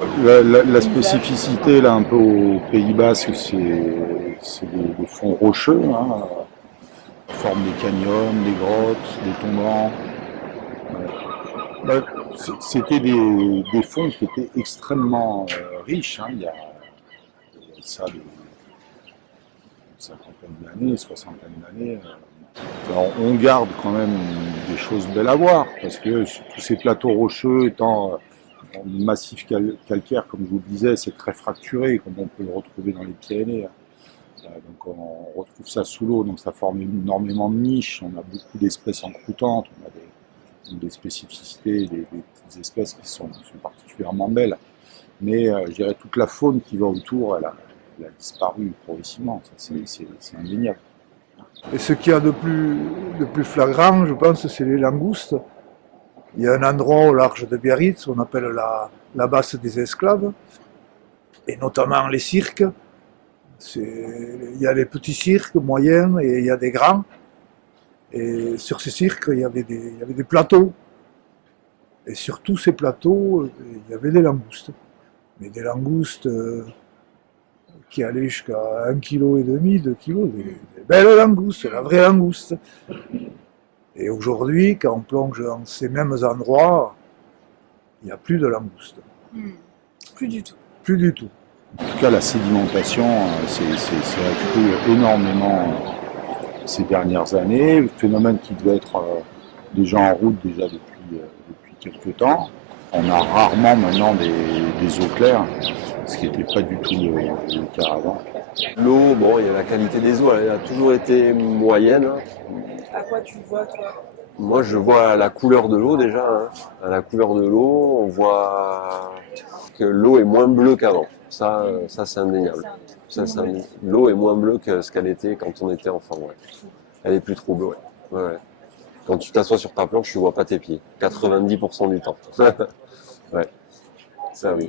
La spécificité là un peu au Pays Basque, c'est des fonds rocheux, hein, qui forment des canyons, des grottes, des tombants. Là, c'était des fonds qui étaient extrêmement riches, hein, il y a ça de cinquantaine d'années, soixantaine d'années. Alors, on garde quand même des choses belles à voir, parce que tous ces plateaux rocheux étant massif calcaire, comme je vous le disais, c'est très fracturé, comme on peut le retrouver dans les Pyrénées. Donc on retrouve ça sous l'eau, donc ça forme énormément de niches. On a beaucoup d'espèces encroutantes, on a des spécificités, des petites espèces qui sont particulièrement belles. Mais je dirais toute la faune qui va autour, elle a disparu progressivement. C'est indéniable. Et ce qu'il y a de plus flagrant, je pense, c'est les langoustes. Il y a un endroit au large de Biarritz, on appelle la basse des esclaves, et notamment les cirques. Il y a les petits cirques moyens et il y a des grands. Et sur ces cirques, il y avait des plateaux. Et sur tous ces plateaux, il y avait des langoustes. Mais des langoustes qui allaient jusqu'à 1,5 kg, 2 kg, des belles langoustes, la vraie langouste. Et aujourd'hui, quand on plonge dans ces mêmes endroits, il n'y a plus de langoustes. Plus du tout. Plus du tout. En tout cas, la sédimentation s'est accrue énormément ces dernières années. Phénomène qui devait être déjà en route déjà depuis quelques temps. On a rarement maintenant des eaux claires, ce qui n'était pas du tout le cas avant. L'eau, bon, il y a la qualité des eaux, elle a toujours été moyenne. À quoi tu vois, toi? Moi, je vois la couleur de l'eau déjà. Hein. À la couleur de l'eau, on voit que l'eau est moins bleue qu'avant. Ça c'est indéniable. L'eau est moins bleue que ce qu'elle était quand on était enfant. Ouais. Elle est plus trouble. Ouais. Ouais. Quand tu t'assois sur ta planche, tu vois pas tes pieds. 90% du temps. Ouais. Ça oui.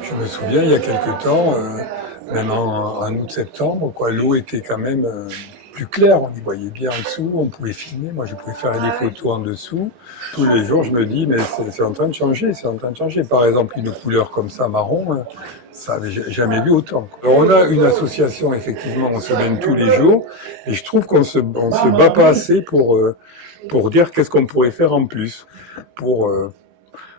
Je me souviens, il y a quelque temps, même en août-septembre, l'eau était quand même plus claire, on y voyait bien en dessous, on pouvait filmer, moi je pouvais faire des photos en dessous. Tous les jours, je me dis, mais c'est en train de changer, c'est en train de changer. Par exemple, une couleur comme ça, marron, ça n'avait jamais vu autant. Alors, on a une association, effectivement, on se mène tous les jours, et je trouve qu'on se bat pas assez pour dire qu'est-ce qu'on pourrait faire en plus, pour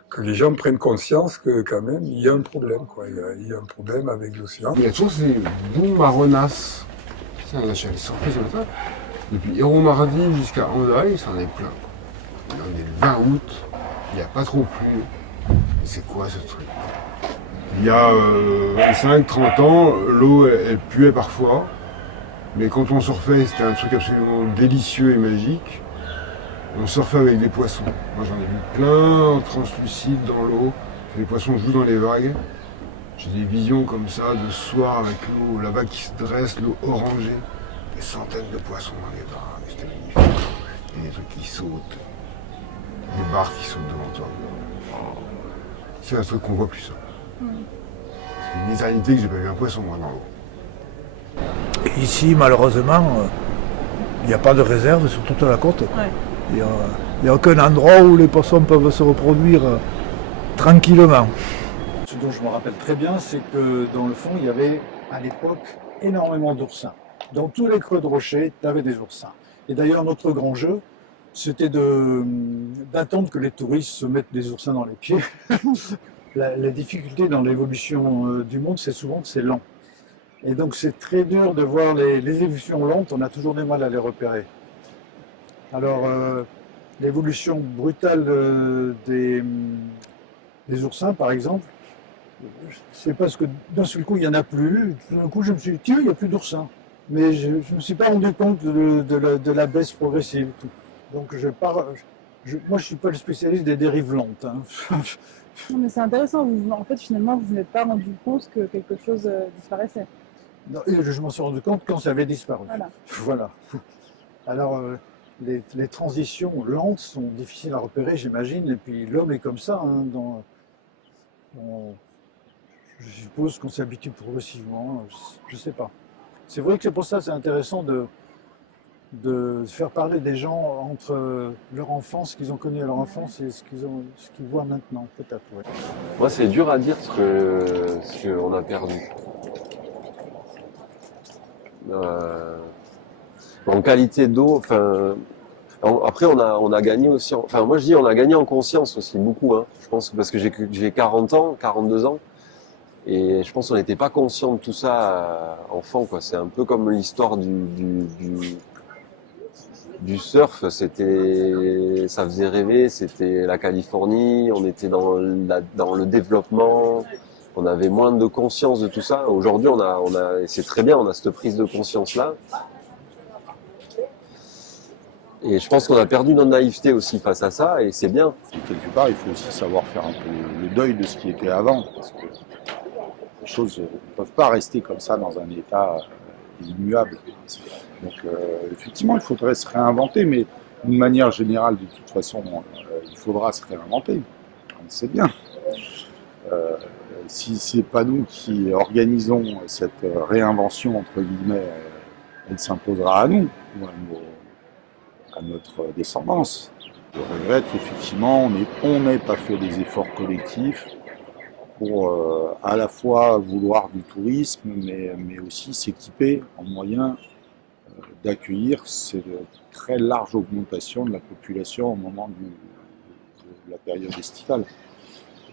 que les gens prennent conscience que quand même il y a un problème, quoi. Il y a un problème avec l'océan. Il y a toujours ces boues marronasses. Putain, là, je suis allé surfer ce matin. Depuis Héros Mardi jusqu'à Andaille, ça en est plein. Là, on est le 20 août, il n'y a pas trop plu. C'est quoi ce truc? Il y a 25-30 ans, l'eau elle puait parfois. Mais quand on surfait, c'était un truc absolument délicieux et magique. On surfait avec des poissons. Moi j'en ai vu plein en translucide dans l'eau. Les poissons jouent dans les vagues. J'ai des visions comme ça de soir avec l'eau, la vague qui se dresse, l'eau orangée. Des centaines de poissons dans les bras. C'était magnifique. Et des trucs qui sautent. Des barres qui sautent devant toi. Oh. C'est un truc qu'on voit plus ça. C'est une éternité que j'ai pas vu un poisson moi dans l'eau. Et ici, malheureusement, il n'y a pas de réserve sur toute la côte. Ouais. Il n'y a aucun endroit où les poissons peuvent se reproduire tranquillement. Ce dont je me rappelle très bien, c'est que dans le fond, il y avait à l'époque énormément d'oursins. Dans tous les creux de rochers, tu avais des oursins. Et d'ailleurs, notre grand jeu, c'était d'attendre que les touristes se mettent des oursins dans les pieds. La difficulté dans l'évolution du monde, c'est souvent que c'est lent. Et donc c'est très dur de voir les évolutions lentes, on a toujours du mal à les repérer. Alors, l'évolution brutale des oursins, par exemple, c'est parce que d'un seul coup, il n'y en a plus. Tout d'un coup, je me suis dit, tiens, il n'y a plus d'oursins. Mais je ne me suis pas rendu compte de la baisse progressive. Donc, moi, je ne suis pas le spécialiste des dérives lentes. Hein. Non, mais c'est intéressant. En fait, finalement, vous n'êtes pas rendu compte que quelque chose disparaissait. Non, et je m'en suis rendu compte quand ça avait disparu. Voilà. Alors, les transitions lentes sont difficiles à repérer, j'imagine. Et puis, l'homme est comme ça. Hein, je suppose qu'on s'habitue progressivement. Je ne sais pas. C'est vrai que c'est pour ça que c'est intéressant de faire parler des gens entre leur enfance, ce qu'ils ont connu à leur enfance et ce qu'ils voient maintenant, peut-être. Ouais. Moi, c'est dur à dire ce qu'on a perdu. En qualité d'eau, enfin, après on a gagné aussi. Enfin, moi je dis on a gagné en conscience aussi beaucoup. Hein. Je pense parce que j'ai 40 ans, 42 ans, et je pense qu'on n'était pas conscient de tout ça enfant. Quoi. C'est un peu comme l'histoire du surf. Ça faisait rêver. C'était la Californie. On était dans le développement. On avait moins de conscience de tout ça. Aujourd'hui, et c'est très bien, on a cette prise de conscience-là. Et je pense qu'on a perdu notre naïveté aussi face à ça, et c'est bien. Et quelque part, il faut aussi savoir faire un peu le deuil de ce qui était avant, parce que les choses ne peuvent pas rester comme ça dans un état immuable. Donc effectivement, il faudrait se réinventer, mais d'une manière générale, de toute façon, il faudra se réinventer. C'est bien. Si c'est pas nous qui organisons cette réinvention, entre guillemets, elle s'imposera à nous, ou à notre descendance. Je regrette qu'effectivement, on n'ait pas fait des efforts collectifs pour à la fois vouloir du tourisme, mais aussi s'équiper en moyens d'accueillir cette très large augmentation de la population au moment de la période estivale.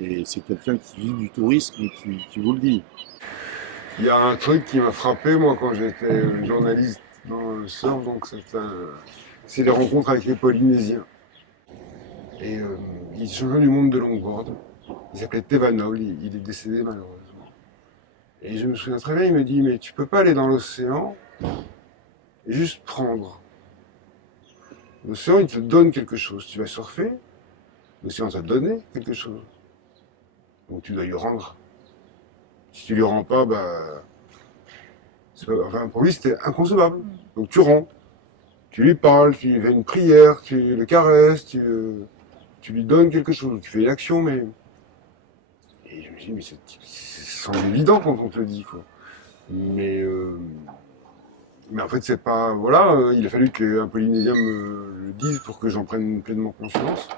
Et c'est quelqu'un qui vit du tourisme et qui vous le dit. Il y a un truc qui m'a frappé, moi, quand j'étais journaliste dans le surf, donc c'est les rencontres avec les Polynésiens. Et il est champion du monde de longboard. Il s'appelait Tevanol, il est décédé malheureusement. Et je me souviens très bien, il me dit, mais tu peux pas aller dans l'océan et juste prendre. L'océan, il te donne quelque chose. Tu vas surfer, l'océan t'a donné quelque chose. Donc tu dois lui rendre. Si tu lui rends pas, enfin, pour lui c'était inconcevable. Donc tu rends. Tu lui parles, tu lui fais une prière, tu le caresses, tu lui donnes quelque chose. Tu fais une action, mais... Et je me dis, mais ça semble évident quand on te le dit, quoi. Mais en fait, c'est pas... Voilà, il a fallu qu'un Polynésien me le dise pour que j'en prenne pleinement conscience.